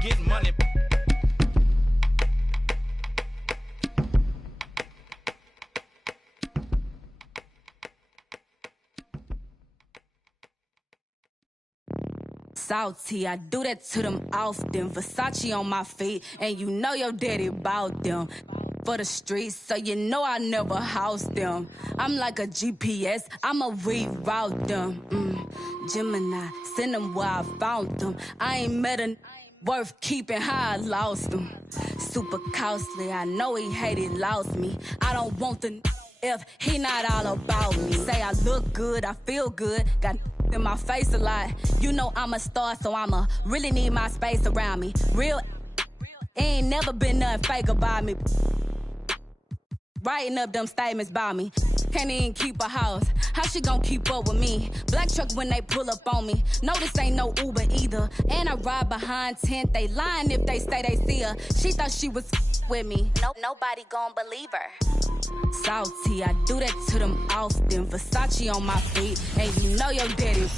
getting money. Salty, I do that to them often. Versace on my feet, and you know your daddy bout them. For the streets, so you know I never house them. I'm like a GPS, I'ma reroute them. Gemini, send them where I found them. I ain't met a worth keeping how I lost them. Super costly, I know he hated, lost me. I don't want the if he not all about me. Say I look good, I feel good, got in my face a lot. You know I'm a star, so I'ma really need my space around me. Real ain't never been nothing fake about me. Writing up them statements about me. Can't even keep a house. How she gon' keep up with me? Black truck when they pull up on me. No, this ain't no Uber either. And I ride behind tent. They lying if they say they see her. She thought she was with me. Nobody gon' believe her. Salty, I do that to them often. Versace on my feet, and you know your daddy.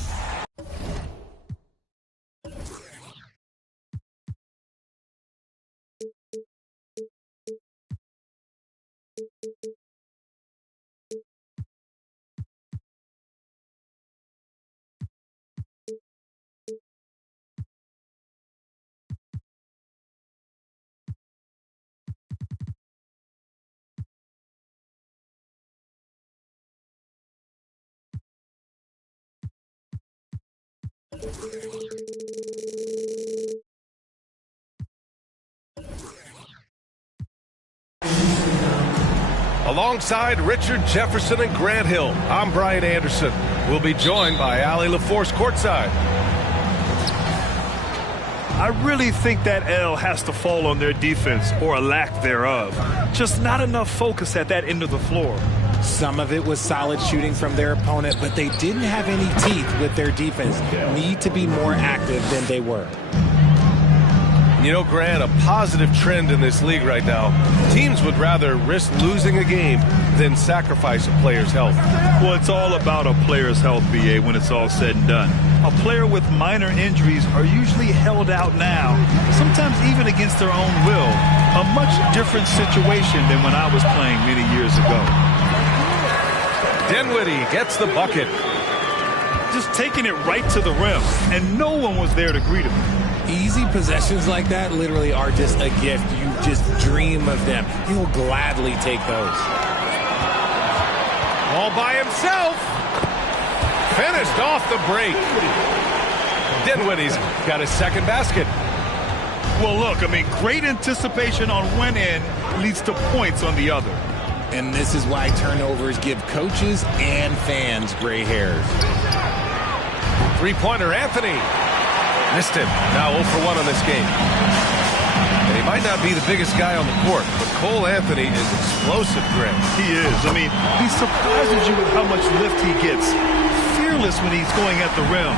Alongside Richard Jefferson and Grant Hill, I'm Brian Anderson. We'll be joined by Allie LaForce courtside. I really think that L has to fall on their defense, or a lack thereof. Just not enough focus at that end of the floor. Some of it was solid shooting from their opponent, but they didn't have any teeth with their defense. Need to be more active than they were. You know, Grant, a positive trend in this league right now. Teams would rather risk losing a game than sacrifice a player's health. Well, it's all about a player's health, BA, when it's all said and done. A player with minor injuries are usually held out now, sometimes even against their own will. A much different situation than when I was playing many years ago. Dinwiddie gets the bucket. Just taking it right to the rim, and no one was there to greet him. Easy possessions like that literally are just a gift. You just dream of them. He'll gladly take those. All by himself. Finished off the break. Dinwiddie's got his second basket. Well, look, I mean, great anticipation on one end leads to points on the other. And this is why turnovers give coaches and fans gray hairs. Three-pointer, Anthony. Missed it. Now 0 for 1 on this game. And he might not be the biggest guy on the court, but Cole Anthony is explosive, Grant. He is. I mean, he surprises you with how much lift he gets. Fearless when he's going at the rim.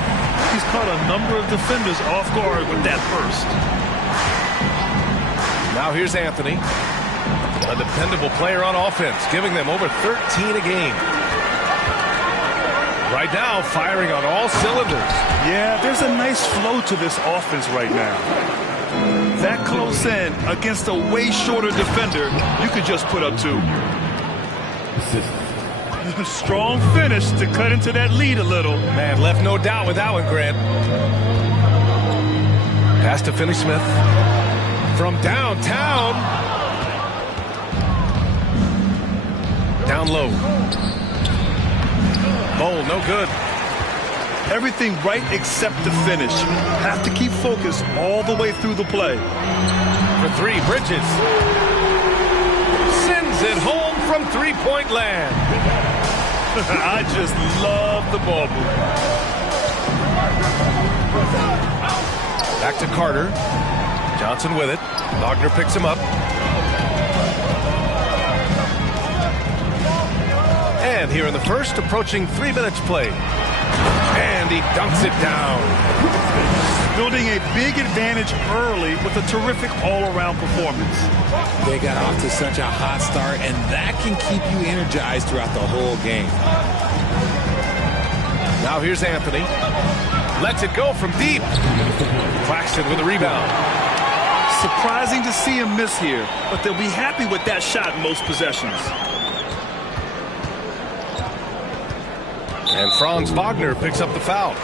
He's caught a number of defenders off guard with that burst. Now here's Anthony. A dependable player on offense, giving them over 13 a game. Right now, firing on all cylinders. Yeah, there's a nice flow to this offense right now. That close in against a way shorter defender, you could just put up 2. Strong finish to cut into that lead a little. Man, left no doubt with that one, Grant. Pass to Finney-Smith. From downtown. Down low. Bowl, no good. Everything right except the finish. Have to keep focus all the way through the play. For 3, Bridges. Sends it home from three-point land. I just love the ball movement. Back to Carter. Johnson with it. Wagner picks him up. And here in the first, approaching 3 minutes play. And he dunks it down. Building a big advantage early with a terrific all-around performance. They got off to such a hot start, and that can keep you energized throughout the whole game. Now here's Anthony. Lets it go from deep. Claxton with a rebound. Surprising to see him miss here, but they'll be happy with that shot most possessions. And Franz Wagner picks up the foul.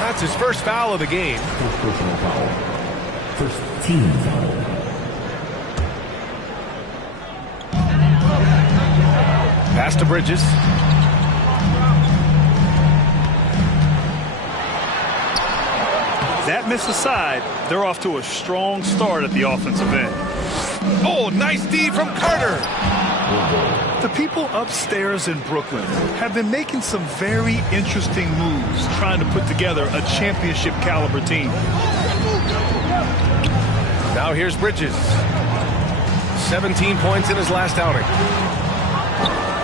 That's his first foul of the game. First personal foul. First team foul. Pass to Bridges. That miss aside, they're off to a strong start at the offensive end. Oh, nice D from Carter. The people upstairs in Brooklyn have been making some very interesting moves trying to put together a championship caliber team. Now here's Bridges. 17 points in his last outing.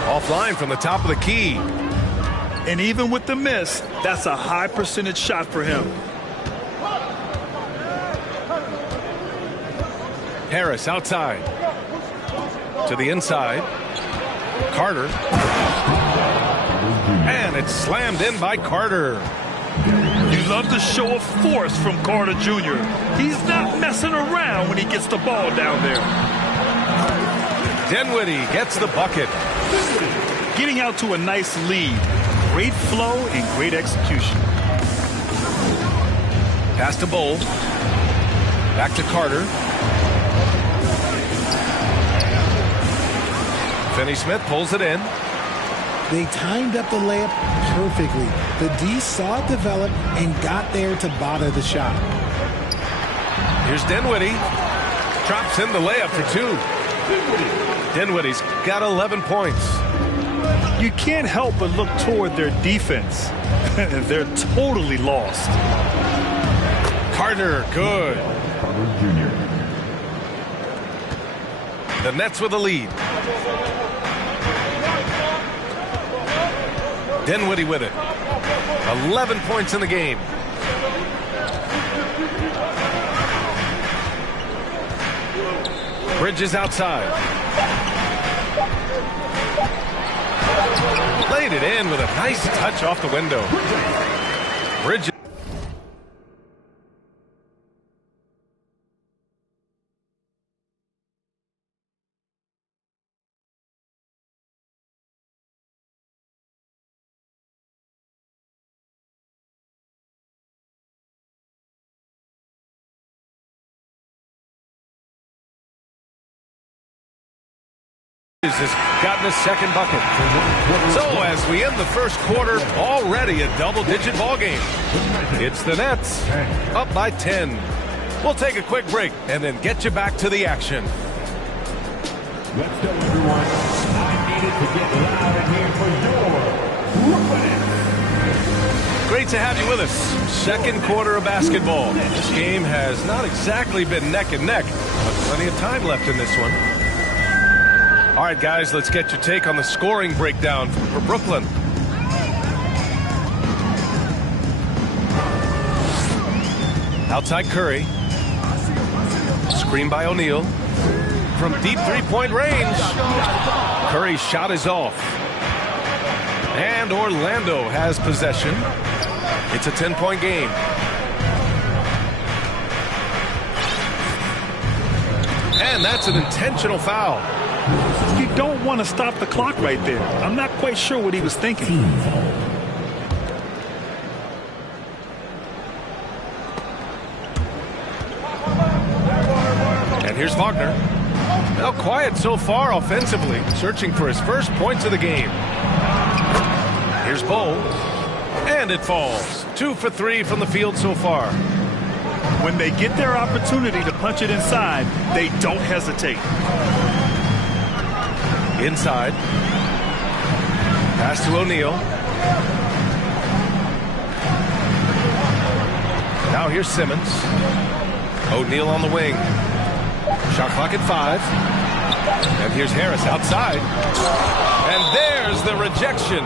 Offline from the top of the key. And even with the miss, that's a high percentage shot for him. Harris outside. To the inside. Carter. And it's slammed in by Carter. You love the show of force from Carter Jr. He's not messing around when he gets the ball down there. Dinwiddie gets the bucket. Getting out to a nice lead. Great flow and great execution. Pass to Bowl. Back to Carter. Finney-Smith pulls it in. They timed up the layup perfectly. The D saw it develop and got there to bother the shot. Here's Dinwiddie. Drops in the layup for two. Dinwiddie's got 11 points. You can't help but look toward their defense. They're totally lost. Carter, good. Carter Jr. The Nets with the lead. Dinwiddie with it. 11 points in the game. Bridges outside. Laid it in with a nice touch off the window. Bridges. Has gotten his second bucket. So as we end the first quarter, already a double-digit ball game. It's the Nets up by 10. We'll take a quick break and then get you back to the action. Let's go, everyone. I needed to get loud in here for your Brooklyn. Great to have you with us. Second quarter of basketball. This game has not exactly been neck and neck, but plenty of time left in this one. All right, guys, let's get your take on the scoring breakdown for Brooklyn. Outside Curry. Screen by O'Neal. From deep three-point range. Curry's shot is off. And Orlando has possession. It's a 10-point game. And that's an intentional foul. You don't want to stop the clock right there. I'm not quite sure what he was thinking. And here's Wagner. Now quiet so far offensively, searching for his first points of the game. Here's Bowl. And it falls. 2 for 3 from the field so far. When they get their opportunity to punch it inside, they don't hesitate. Inside. Pass to O'Neal. Now here's Simmons. O'Neal on the wing. Shot clock at 5. And here's Harris outside. And there's the rejection.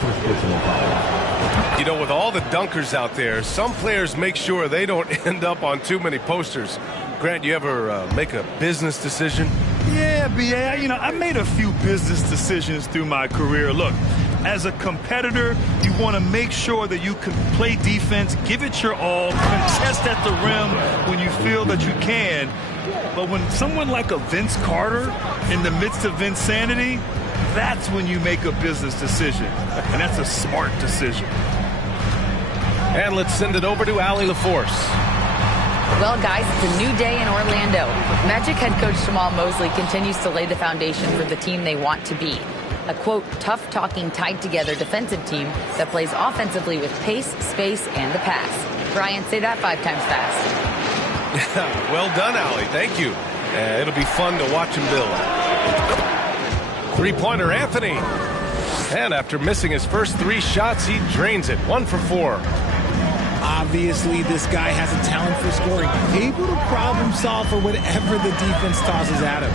First personal foul. You know, with all the dunkers out there, some players make sure they don't end up on too many posters. Grant, you ever make a business decision? Yeah, B.A., I made a few business decisions through my career. Look, As a competitor, you want to make sure that you can play defense, give it your all, contest at the rim when you feel that you can. But when someone like a Vince Carter in the midst of insanity, that's when you make a business decision. And that's a smart decision. And let's send it over to Allie LaForce. Well, guys, it's a new day in Orlando. Magic head coach Jamal Mosley continues to lay the foundation for the team they want to be. A, quote, tough-talking, tied-together defensive team that plays offensively with pace, space, and the pass. Brian, say that 5 times fast. Well done, Allie. Thank you. It'll be fun to watch him build. Three-pointer, Anthony. And after missing his first 3 shots, he drains it. 1 for 4. Obviously, this guy has a talent for scoring, able to problem solve for whatever the defense tosses at him.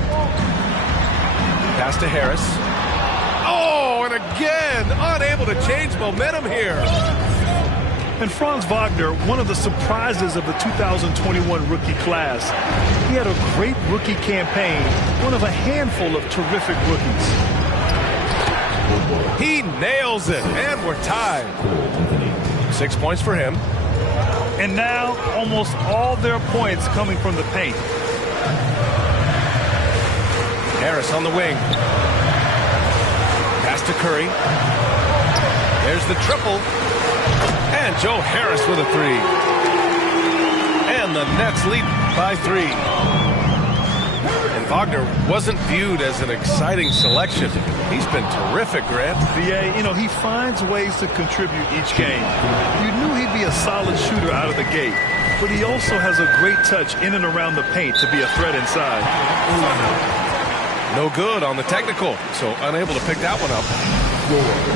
Pass to Harris. Oh, and again, unable to change momentum here. And Franz Wagner, one of the surprises of the 2021 rookie class. He had a great rookie campaign, one of a handful of terrific rookies. He nails it, and we're tied. 6 points for him. And now, almost all their points coming from the paint. Harris on the wing. Pass to Curry. There's the triple. And Joe Harris with a 3. And the Nets lead by 3. And Wagner wasn't viewed as an exciting selection. He's been terrific, Grant. BA, you know, he finds ways to contribute each game. You knew he'd be a solid shooter out of the gate, but he also has a great touch in and around the paint to be a threat inside. No good on the technical, so unable to pick that one up.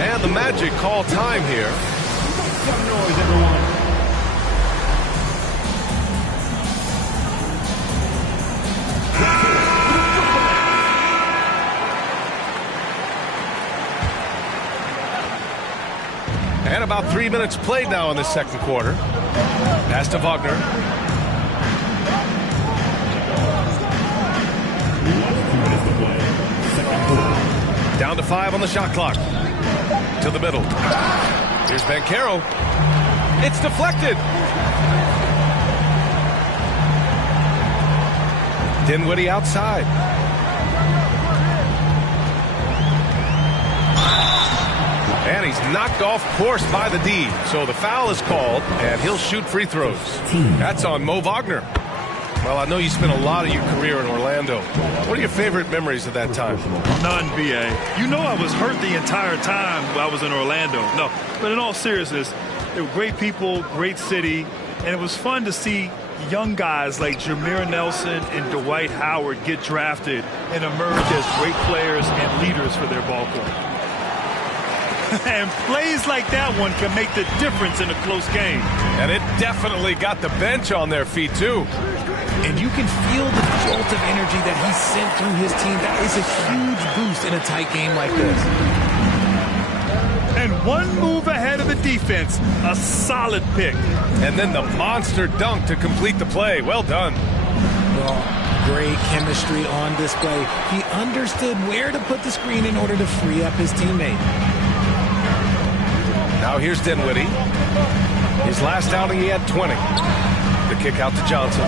And the Magic call time here. Some noise, everyone. And about 3 minutes played now in the second quarter. Pass to Wagner. Down to 5 on the shot clock. To the middle. Here's Banchero. It's deflected. Dinwiddie outside. And he's knocked off course by the D. So the foul is called, and he'll shoot free throws. That's on Mo Wagner. Well, I know you spent a lot of your career in Orlando. What are your favorite memories of that time? None, B.A. You know I was hurt the entire time I was in Orlando. No, but in all seriousness, they were great people, great city, and it was fun to see young guys like Jameer Nelson and Dwight Howard get drafted and emerge as great players and leaders for their ball club. And plays like that one can make the difference in a close game. And it definitely got the bench on their feet, too. And you can feel the jolt of energy that he sent through his team. That is a huge boost in a tight game like this. And one move ahead of the defense, a solid pick. And then the monster dunk to complete the play. Well done. Well, great chemistry on display. He understood where to put the screen in order to free up his teammate. Now here's Dinwiddie. His last outing, he had 20. The kick out to Johnson.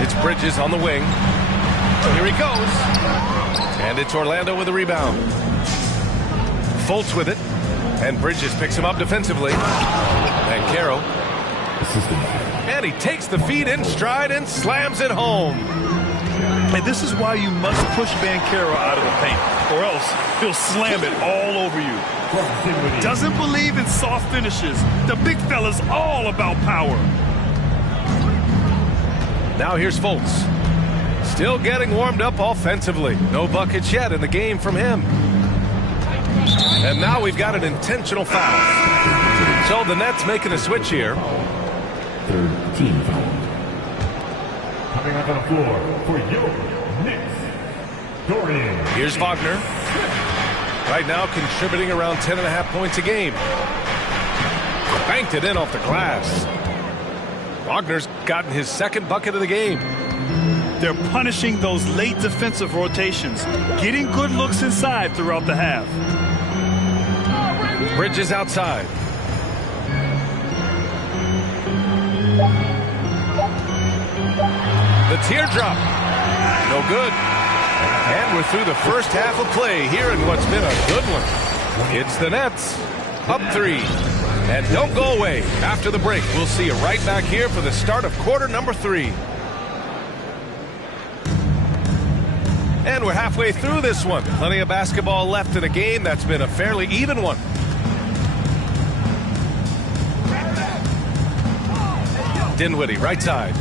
It's Bridges on the wing. Here he goes. And it's Orlando with a rebound. Fultz with it. And Bridges picks him up defensively. Banchero. And he takes the feed in stride and slams it home. And this is why you must push Banchero out of the paint, or else he'll slam it all over you. Doesn't believe in soft finishes. The big fella's all about power. Now here's Fultz. Still getting warmed up offensively. No buckets yet in the game from him. And now we've got an intentional foul. So the Nets making a switch here. Third team foul. Coming up on the floor for your Knicks, Dorian. Here's Wagner. Right now contributing around 10.5 points a game. Banked it in off the glass. Wagner's gotten his second bucket of the game. They're punishing those late defensive rotations, getting good looks inside throughout the half. Bridges outside. The teardrop. No good. And we're through the first half of play here in what's been a good one. It's the Nets. Up 3. And don't go away. After the break, we'll see you right back here for the start of quarter number 3. And we're halfway through this one. Plenty of basketball left in a game that's been a fairly even one. Dinwiddie, right side.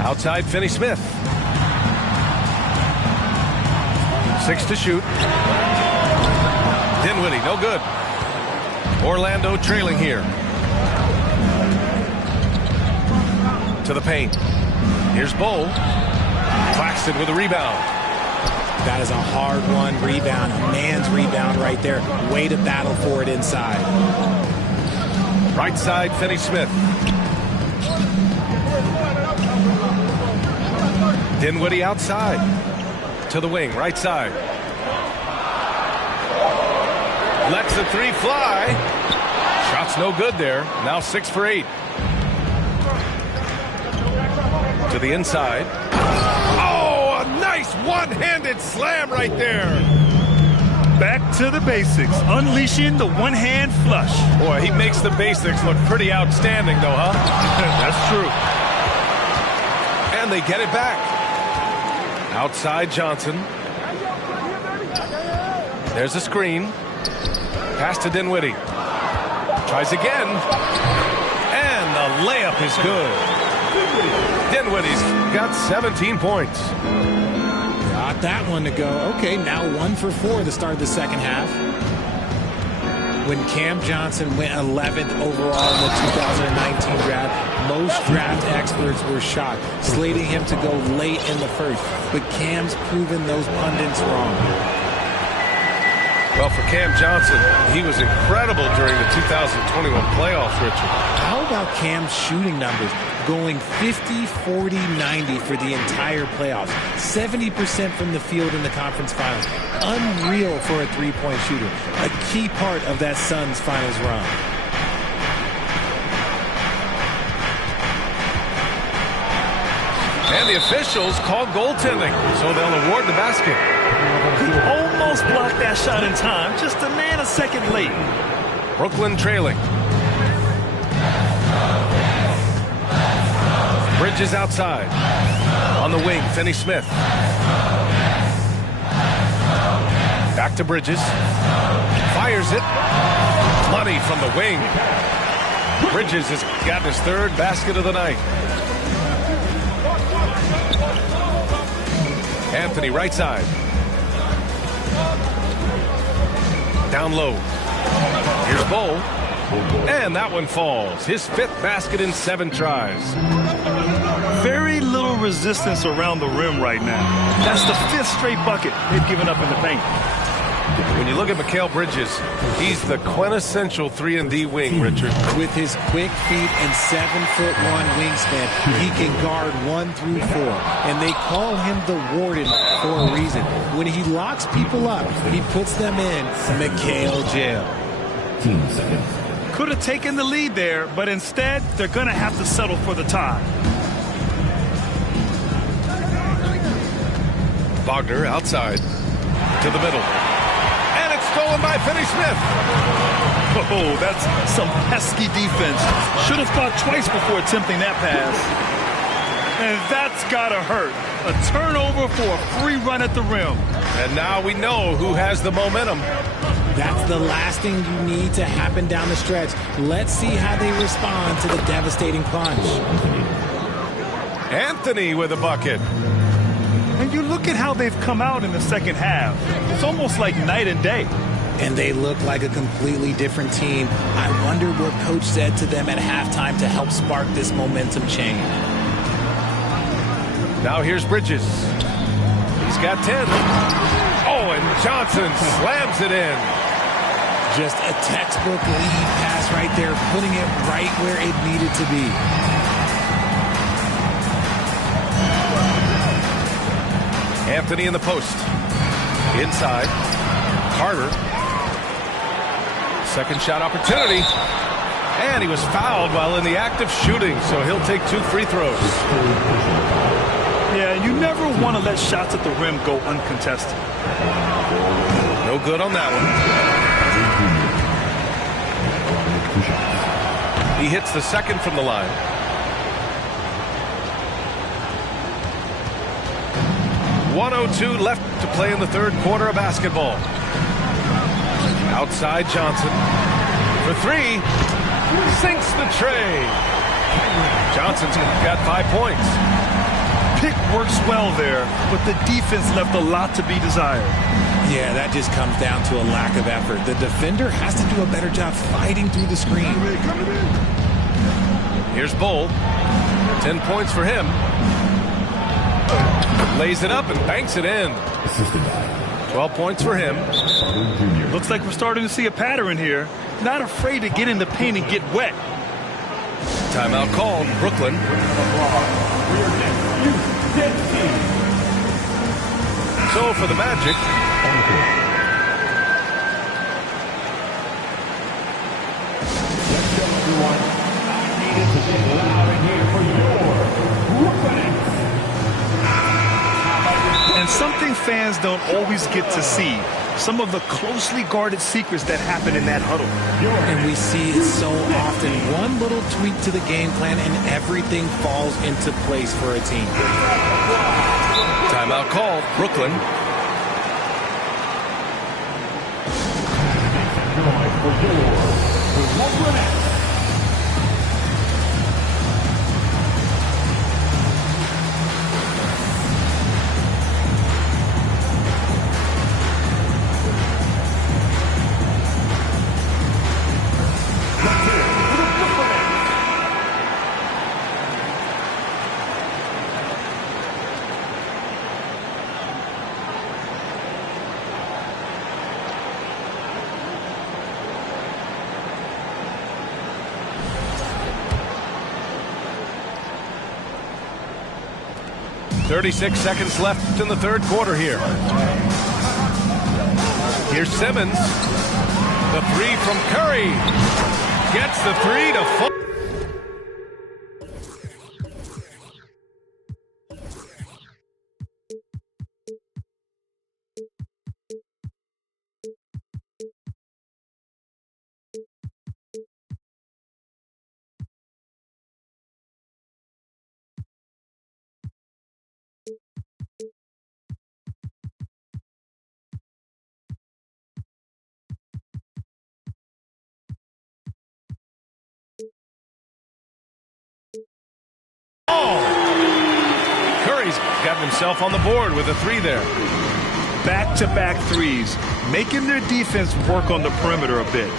Outside, Finney-Smith. 6 to shoot. Dinwiddie, no good. Orlando trailing here. To the paint. Here's Bol. Claxton with a rebound. That is a hard-won rebound. A man's rebound right there. Way to battle for it inside. Right side, Finney-Smith. Dinwiddie outside. To the wing, right side. Lets the 3 fly. Shot's no good there. Now 6 for 8. To the inside. Oh, a nice one-handed slam right there. Back to the basics. Unleashing the one-hand flush. Boy, he makes the basics look pretty outstanding, though, huh? That's true. And they get it back. Outside Johnson. There's a screen. Pass to Dinwiddie. Tries again. And the layup is good. Dinwiddie's got 17 points. Got that one to go. Okay, now 1 for 4 to start the second half. When Cam Johnson went 11th overall in the 2019 draft, most draft experts were shocked, slating him to go late in the first. But Cam's proven those pundits wrong. Well, for Cam Johnson, he was incredible during the 2021 playoffs, Richard. How about Cam's shooting numbers? Going 50, 40, 90 for the entire playoffs. 70% from the field in the conference finals. Unreal for a three-point shooter. A key part of that Suns finals run. And the officials called goaltending, so they'll award the basket. He almost blocked that shot in time, just a nanosecond late. Brooklyn trailing. Bridges outside. On the wing, Finney-Smith. Back to Bridges. Fires it. Money from the wing. Bridges has got his 3rd basket of the night. Anthony, right side. Down low. Here's Bol. And that one falls. His 5th basket in 7 tries. Very little resistance around the rim right now. That's the 5th straight bucket they've given up in the paint. When you look at Mikal Bridges, he's the quintessential 3-and-D wing, Richard. With his quick feet and 7'1" wingspan, he can guard 1 through 4. And they call him the Warden for a reason. When he locks people up, he puts them in Mikal jail. 15 seconds. Could have taken the lead there, but instead, they're going to have to settle for the tie. Wagner outside to the middle. And it's stolen by Finney-Smith. Oh, that's some pesky defense. Should have thought twice before attempting that pass. And that's got to hurt. A turnover for a free run at the rim. And now we know who has the momentum. That's the last thing you need to happen down the stretch. Let's see how they respond to the devastating punch. Anthony with a bucket. And you look at how they've come out in the second half. It's almost like night and day. And they look like a completely different team. I wonder what Coach said to them at halftime to help spark this momentum change. Now here's Bridges. He's got 10. Oh, and Johnson slams it in. Just a textbook lead pass right there, putting it right where it needed to be. Anthony in the post. Inside. Carter. Second shot opportunity. And he was fouled while in the act of shooting, so he'll take 2 free throws. Yeah, you never want to let shots at the rim go uncontested. No good on that one. He hits the second from the line. .102 left to play in the third quarter of basketball. Outside Johnson. For 3. Sinks the tray. Johnson's got 5 points. Pick works well there, but the defense left a lot to be desired. Yeah, that just comes down to a lack of effort. The defender has to do a better job fighting through the screen. Here's Bull. 10 points for him. Lays it up and banks it in. 12 points for him. Looks like we're starting to see a pattern here. Not afraid to get in the paint and get wet. Timeout called. Brooklyn. So for the Magic, and something fans don't always get to see, some of the closely guarded secrets that happen in that huddle. And we see it so often. One little tweak to the game plan and everything falls into place for a team. timeout called. Brooklyn. .36 seconds left in the third quarter here. Here's Simmons. The 3 from Curry. Gets the 3 to fall. Curry's gotten himself on the board with a 3 there. Back-to-back threes, making their defense work on the perimeter a bit.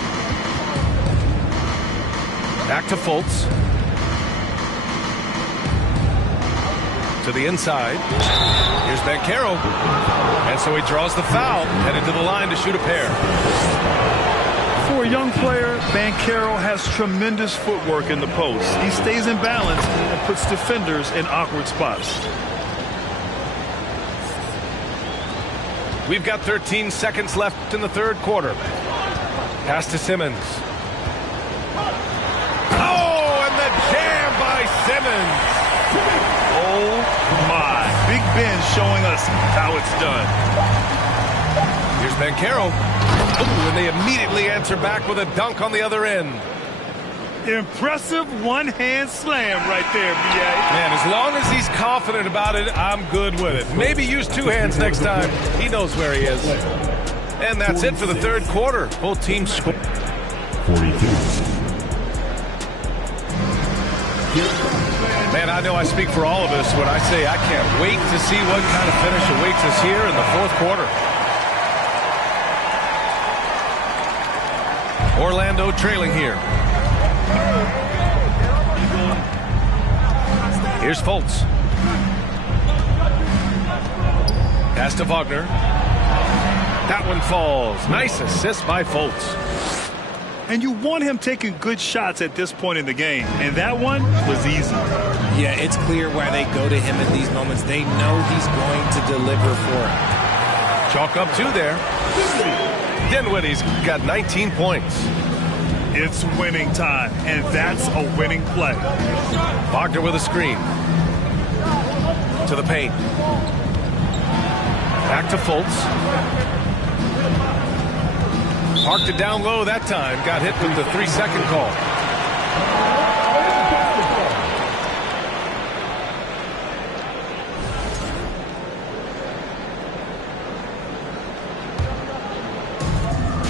Back to Fultz. To the inside. Here's Banchero. And so he draws the foul, headed to the line to shoot a pair. For a young player, Banchero has tremendous footwork in the post. He stays in balance and puts defenders in awkward spots. We've got 13 seconds left in the third quarter. Pass to Simmons. Oh, and the jam by Simmons. Oh, my. Big Ben showing us how it's done. Here's Banchero. Ooh, and they immediately answer back with a dunk on the other end. Impressive one-hand slam right there, B.A. Man, as long as he's confident about it, I'm good with it. Maybe use 2 hands next time. He knows where he is. And that's it for the third quarter. Both teams score. 42. Man, I know I speak for all of us when I say I can't wait to see what kind of finish awaits us here in the fourth quarter. Orlando trailing here. Here's Fultz. Pass to Wagner. That one falls. Nice assist by Fultz. And you want him taking good shots at this point in the game. And that one was easy. Yeah, it's clear why they go to him in these moments. They know he's going to deliver for him. Chalk up 2 there. Dinwiddie's got 19 points. It's winning time, and that's a winning play. Wagner with a screen. To the paint. Back to Fultz. Parked it down low that time. Got hit with the 3-second call.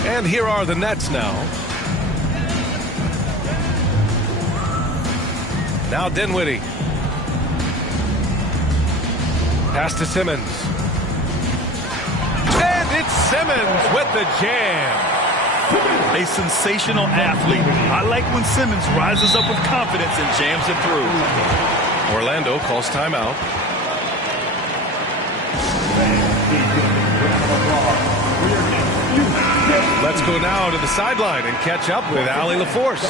And here are the Nets now. Now Dinwiddie. Pass to Simmons. And it's Simmons with the jam. A sensational athlete. I like when Simmons rises up with confidence and jams it through. Orlando calls timeout. Let's go now to the sideline and catch up with Allie LaForce.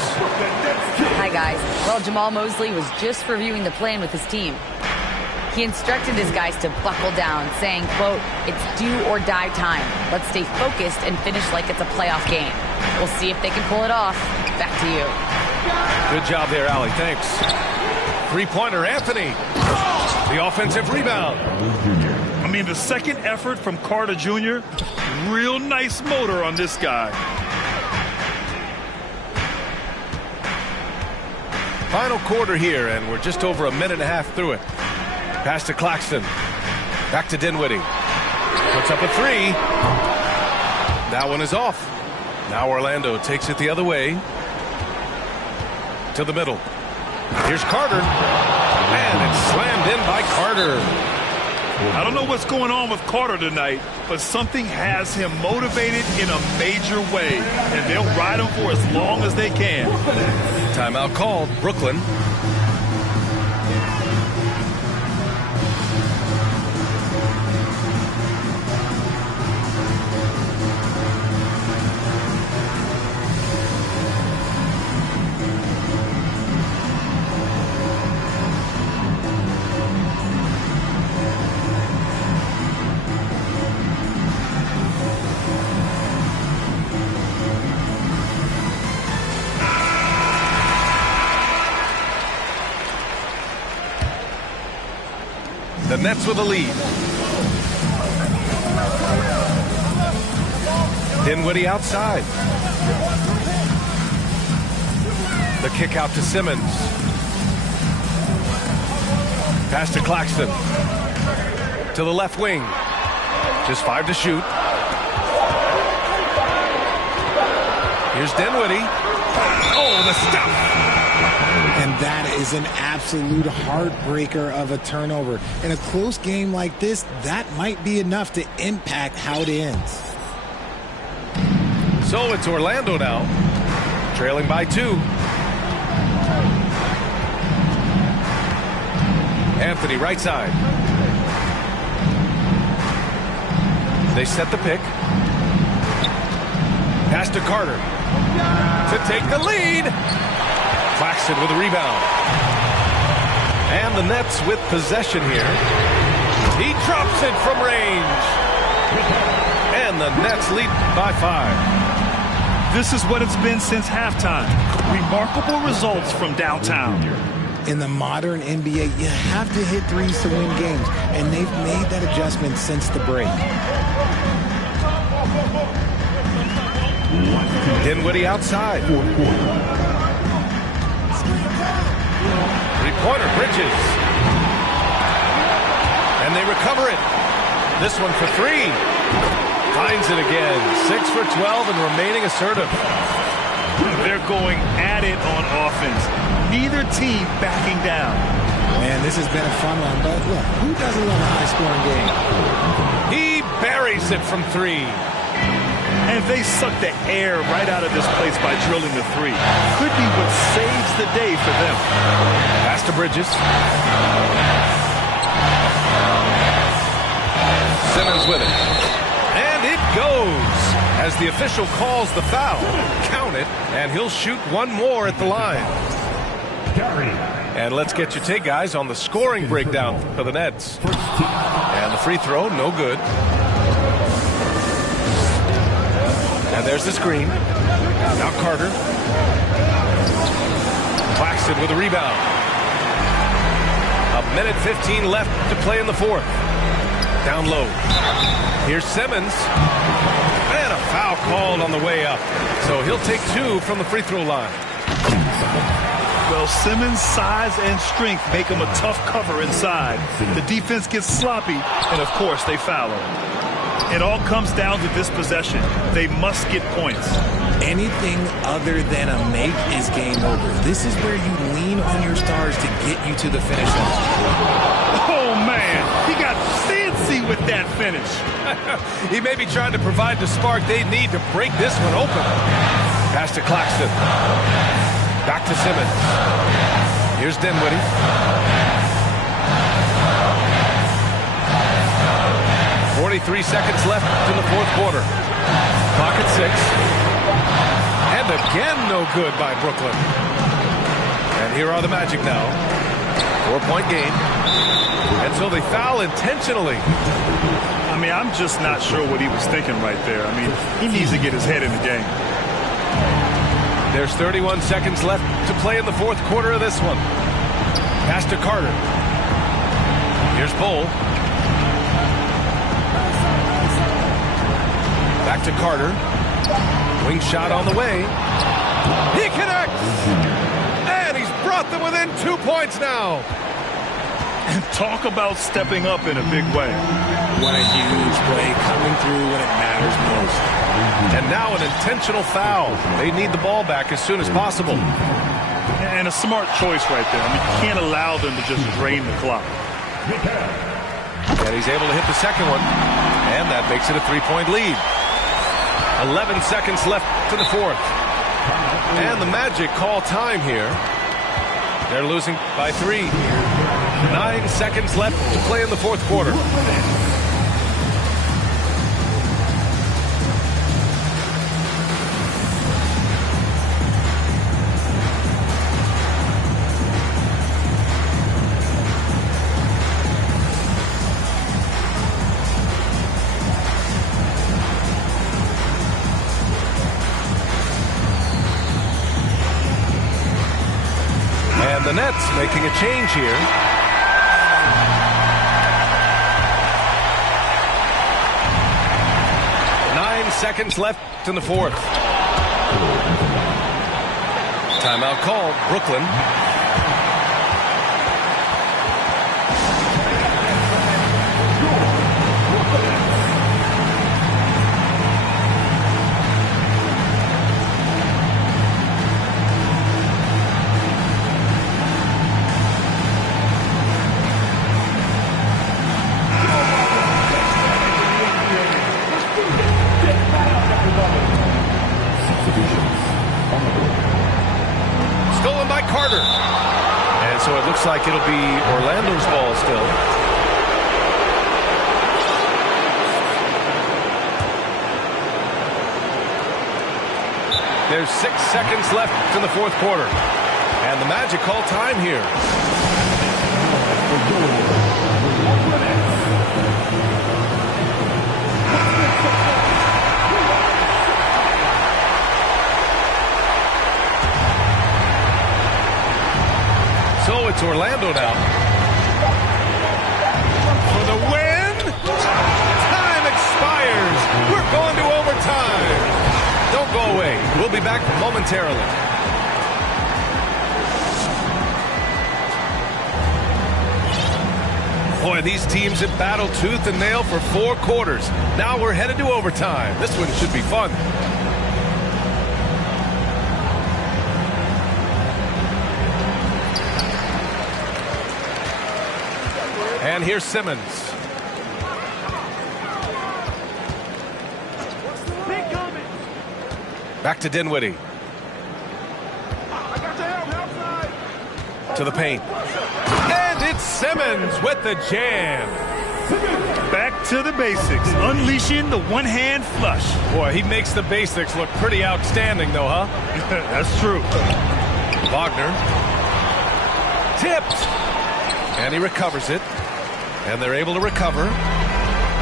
Hi, guys. Well, Jamal Mosley was just reviewing the plan with his team. He instructed his guys to buckle down, saying, quote, "It's do or die time. Let's stay focused and finish like it's a playoff game. We'll see if they can pull it off." Back to you. Good job there, Allie. Thanks. Three-pointer, Anthony. The offensive rebound. I mean, the second effort from Carter Jr., real nice motor on this guy. Final quarter here, and we're just over a minute and a half through it. Pass to Claxton. Back to Dinwiddie. Puts up a three. That one is off. Now Orlando takes it the other way. To the middle. Here's Carter. And it's slammed in by Carter. I don't know what's going on with Carter tonight, but something has him motivated in a major way, and they'll ride him for as long as they can. Timeout called. Brooklyn. The Nets with a lead. Dinwiddie outside. The kick out to Simmons. Pass to Claxton. To the left wing. Just 5 to shoot. Here's Dinwiddie. Oh, the stuff. And that is an absolute heartbreaker of a turnover. In a close game like this, that might be enough to impact how it ends. So it's Orlando now, trailing by 2. Anthony right side. They set the pick. Pass to Carter to take the lead. Claxton with a rebound. And the Nets with possession here. He drops it from range. And the Nets lead by 5. This is what it's been since halftime. Remarkable results from downtown. In the modern NBA, you have to hit threes to win games, and they've made that adjustment since the break. Dinwiddie outside. Three-pointer, Bridges. And they recover it. This one for 3. Finds it again. 6 for 12 and remaining assertive. They're going at it on offense. Neither team backing down. Man, this has been a fun one, but look, who doesn't love a high-scoring game? He buries it from 3. And they suck the air right out of this place by drilling the 3. Could be what saves the day for them. Pass to Bridges. Simmons with it. And it goes as the official calls the foul. Count it, and he'll shoot one more at the line. And let's get your take, guys, on the scoring breakdown for the Nets. And the free throw, no good. And there's the screen. Now Carter Claxton with a rebound. 1:15 left to play in the fourth. Down low. Here's Simmons. And a foul called on the way up. So he'll take 2 from the free throw line. Well, Simmons' size and strength make him a tough cover inside. The defense gets sloppy, and of course they foul him. It all comes down to this possession. They must get points. Anything other than a make is game over. This is where you lean on your stars to get you to the finish line. Oh, man. He got fancy with that finish. He may be trying to provide the spark they need to break this one open. Pass to Claxton. Back to Simmons. Here's Dinwiddie. .43 seconds left in the fourth quarter. Clock at 6. And again, no good by Brooklyn. And here are the Magic now. 4-point game. And so they foul intentionally. I mean, I'm just not sure what he was thinking right there. I mean, he needs to get his head in the game. There's 31 seconds left to play in the fourth quarter of this one. Pass to Carter. Here's Bull. Back to Carter. Wing shot on the way. He connects! And he's brought them within 2 points now. And talk about stepping up in a big way. What a huge play coming through when it matters most. And now an intentional foul. They need the ball back as soon as possible. And a smart choice right there. I mean, you can't allow them to just drain the clock. And he's able to hit the second one. And that makes it a 3-point lead. 11 seconds left to the fourth. And the Magic call time here. They're losing by 3. 9 seconds left to play in the fourth quarter. And the Nets making a change here. Seconds left in the fourth. Timeout called. Brooklyn. Stolen by Carter. And so it looks like it'll be Orlando's ball still. There's 6 seconds left in the fourth quarter. And the Magic call time here. So it's Orlando now. For the win. Time expires. We're going to overtime. Don't go away. We'll be back momentarily. Boy, these teams have battled tooth and nail for 4 quarters. Now we're headed to overtime. This one should be fun. And here's Simmons. Back to Dinwiddie. To the paint. And it's Simmons with the jam. Back to the basics. Unleashing the one-hand flush. Boy, he makes the basics look pretty outstanding, though, huh? That's true. Wagner. Tipped. And he recovers it. And they're able to recover.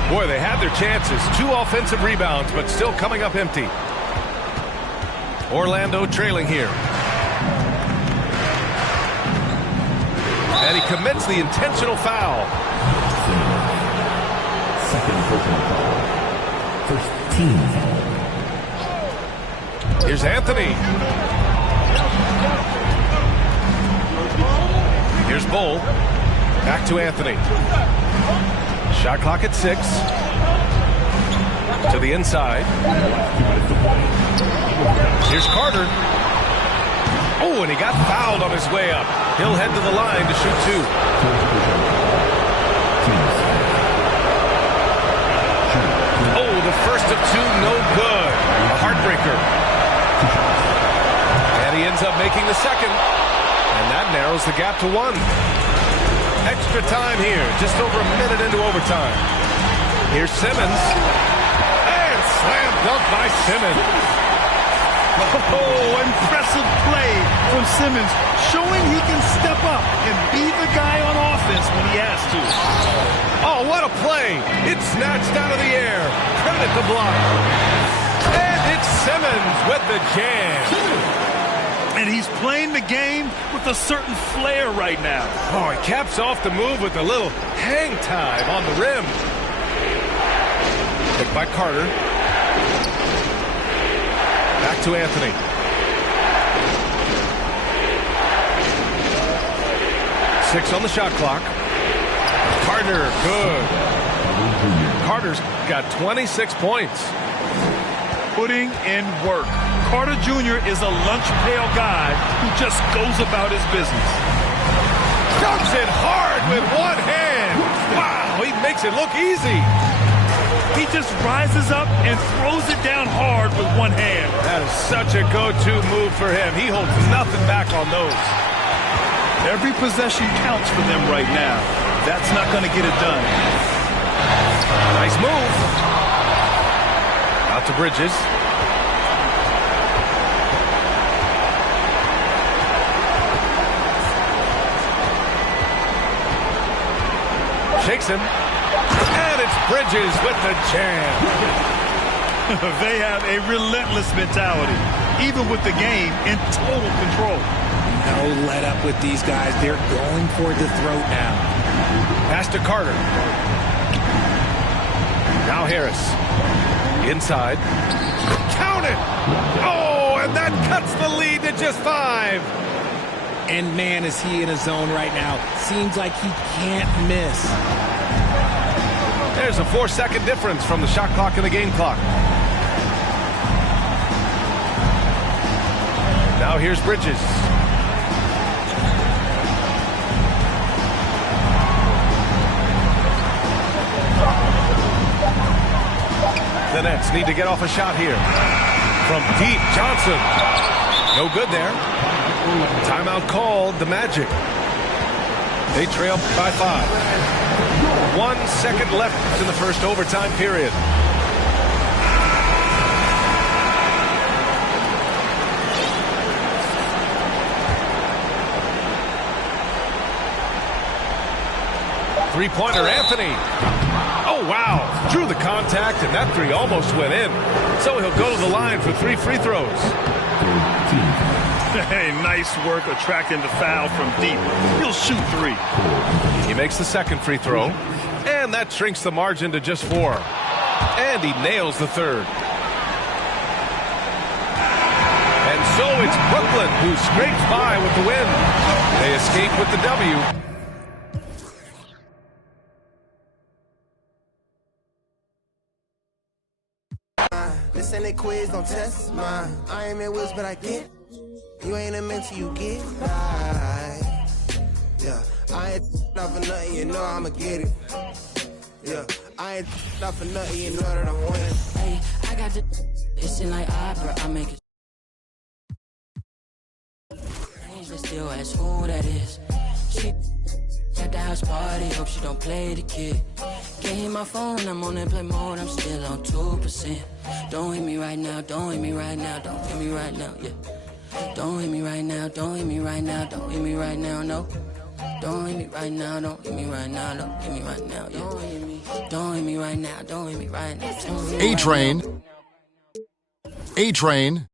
Boy, they had their chances. 2 offensive rebounds, but still coming up empty. Orlando trailing here. And he commits the intentional foul. Second personal foul. First team foul. Here's Anthony. Here's Bull. Back to Anthony. Shot clock at 6. To the inside. Here's Carter. Oh, and he got fouled on his way up. He'll head to the line to shoot 2. Oh, the first of 2, no good. A heartbreaker. And he ends up making the second. And that narrows the gap to 1. Extra time here, just over a minute into overtime. Here's Simmons. And slam dunk by Simmons. Oh, impressive play from Simmons, showing he can step up and be the guy on offense when he has to. Oh, what a play. It's snatched out of the air. Credit the block. And it's Simmons with the jam. And he's playing the game with a certain flair right now. Oh, he caps off the move with a little hang time on the rim. Picked by Carter. Back to Anthony. Six on the shot clock. Carter, good. Carter's got 26 points. Putting in work. Carter Jr. is a lunch pail guy who just goes about his business. Dunks it hard with one hand. Wow, he makes it look easy. He just rises up and throws it down hard with one hand. That is such a go-to move for him. He holds nothing back on those. Every possession counts for them right now. That's not going to get it done. Nice move. Out to Bridges. Shakes him. And it's Bridges with the jam. They have a relentless mentality, even with the game in total control. No let up with these guys. They're going for the throat now. Pass to Carter. Now Harris. Inside. Count it! Oh, and that cuts the lead to just 5. And man, is he in a zone right now. Seems like he can't miss. There's a 4-second difference from the shot clock and the game clock. Now here's Bridges. The Nets need to get off a shot here. From deep, Johnson. No good there. Timeout called, the Magic. They trail by 5. 1 second left in the first overtime period. Three-pointer, Anthony. Oh, wow. Drew the contact, and that 3 almost went in. So he'll go to the line for 3 free throws. Hey, nice work attracting the foul from deep. He'll shoot 3. He makes the second free throw, and that shrinks the margin to just 4. And he nails the third. And so it's Brooklyn who scrapes by with the win. They escape with the W. This ain't a quiz, don't test mine. I ain't in whiz, but I get. You ain't a mentor, you get right. Yeah, I ain't not for nothing, you know I'ma get it. Yeah, I ain't not for nothing, you know that I'm winning. Hey, I got the it's in like opera, I make it. They still ask who that is. She at the house party, hope she don't play the kid. Can't hit my phone, I'm on airplane mode, I'm still on 2%. Don't hit me right now, don't hit me right now, don't hit me right now, yeah. Don't hit me right now, don't hit me right now, don't hit me right now, no. Don't hit me right now, don't hit me right now, don't hit me right now, yeah. Don't hit me right now, don't hit me right now. A-Train. A-Train.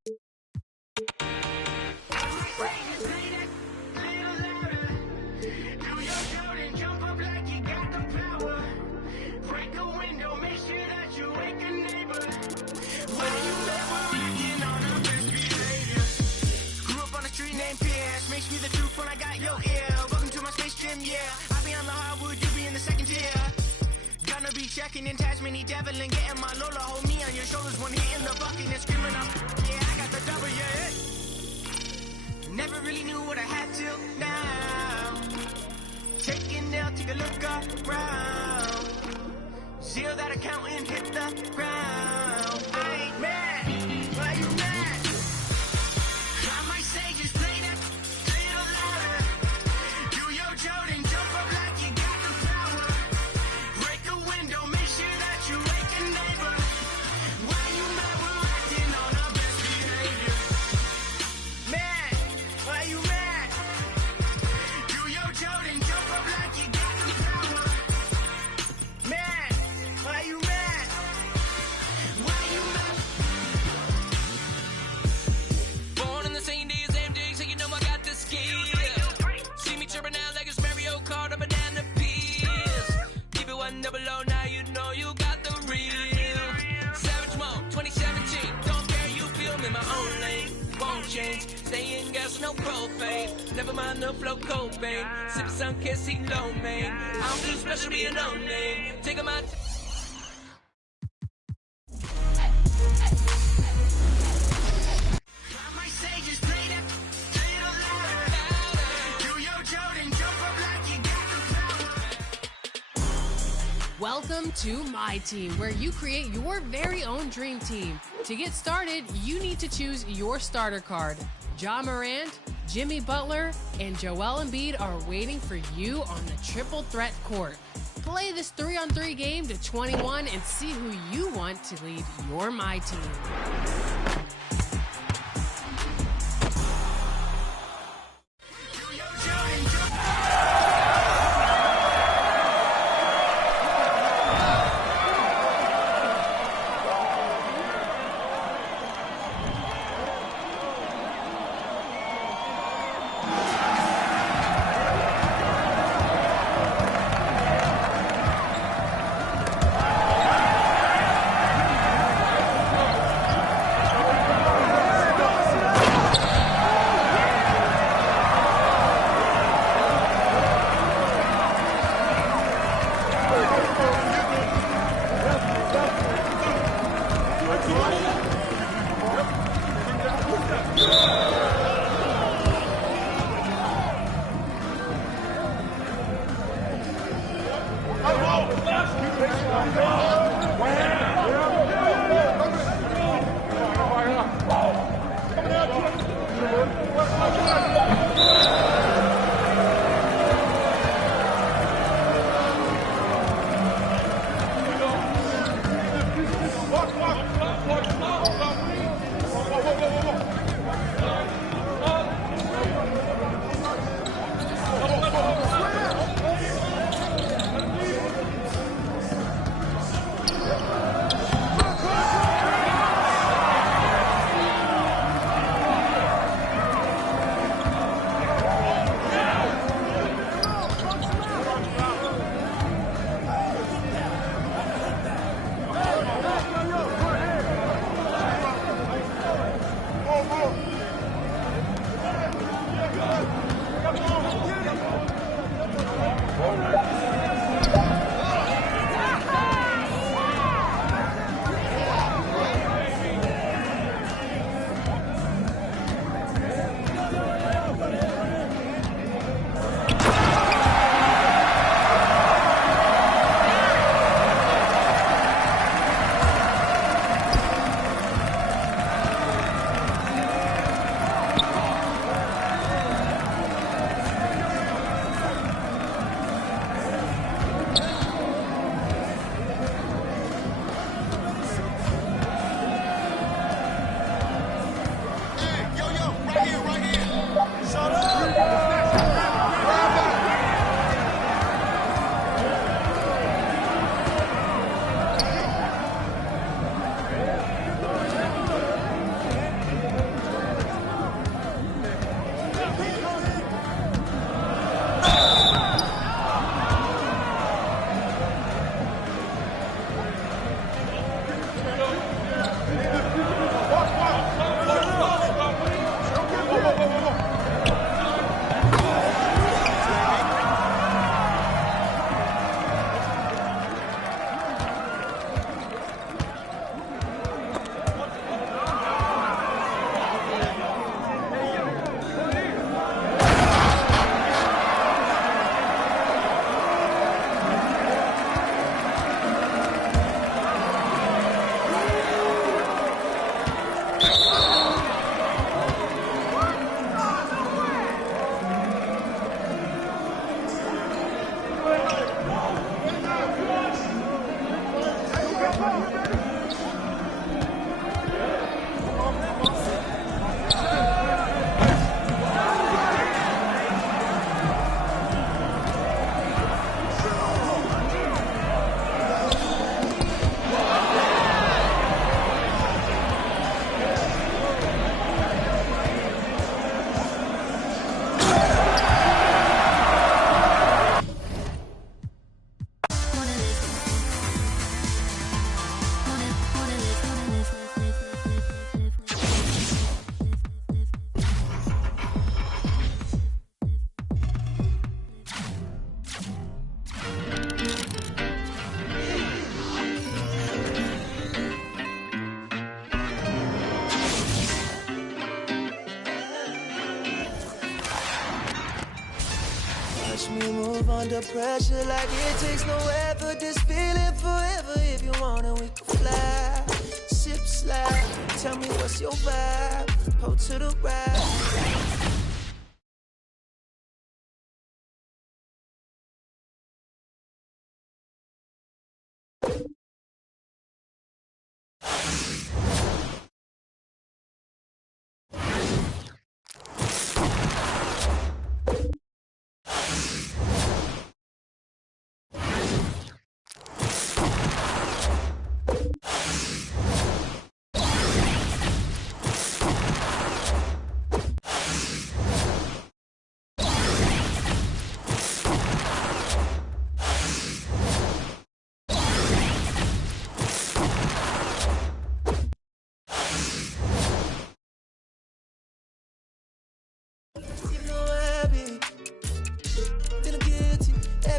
be checking in Tasmany devil and getting my Lola. Hold me on your shoulders when hitting the bucket and screaming up. Yeah, I got the double, yeah. Never really knew what I had till now. Taking now, take a look around. Seal that account and hit the ground. I ain't mad, why you mad? I might say just play that little louder. Do your Jordan, jump up like you got the power. Break a window, make sure that you wake a neighbor. Why you mad? We're acting on our best behavior. Mad, why you mad? Do your Jordan, jump up like you got the power. Mad, why you mad? Why you mad? Born in the same day as MJ, so you know I got the skill. See me chirping out like it's Mario Kart or banana peels. Keep it 100, now you know you got the real. Savage Mode 2017, don't care, you feel me, my own lane. Won't change, stay in gas, no propane. Never mind the flow, Cobain. Sip sun, can't see low, man. I'm too special, be a no name. Take my I might say just play that little louder. Do your Jordan, jump up like you got the power. Welcome to My Team, where you create your very own dream team. To get started, you need to choose your starter card. Ja Morant, Jimmy Butler, and Joel Embiid are waiting for you on the triple threat court. Play this 3-on-3 game to 21 and see who you want to lead your My Team. Watch me move under pressure like it takes no effort. This feeling forever. If you wanna, we can fly. Sip slide. Tell me what's your vibe. Hold to the ride.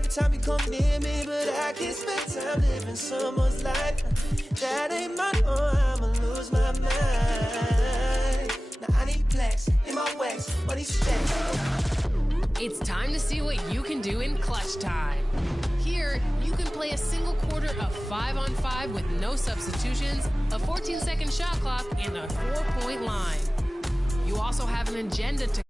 Time you come near me, but I can't spend time living someone's life. That ain't my own, I'ma lose my mind. Now I need flex in my wax, money stacks. It's time to see what you can do in clutch time. Here, you can play a single quarter of 5-on-5 with no substitutions, a 14-second shot clock, and a 4-point line. You also have an agenda to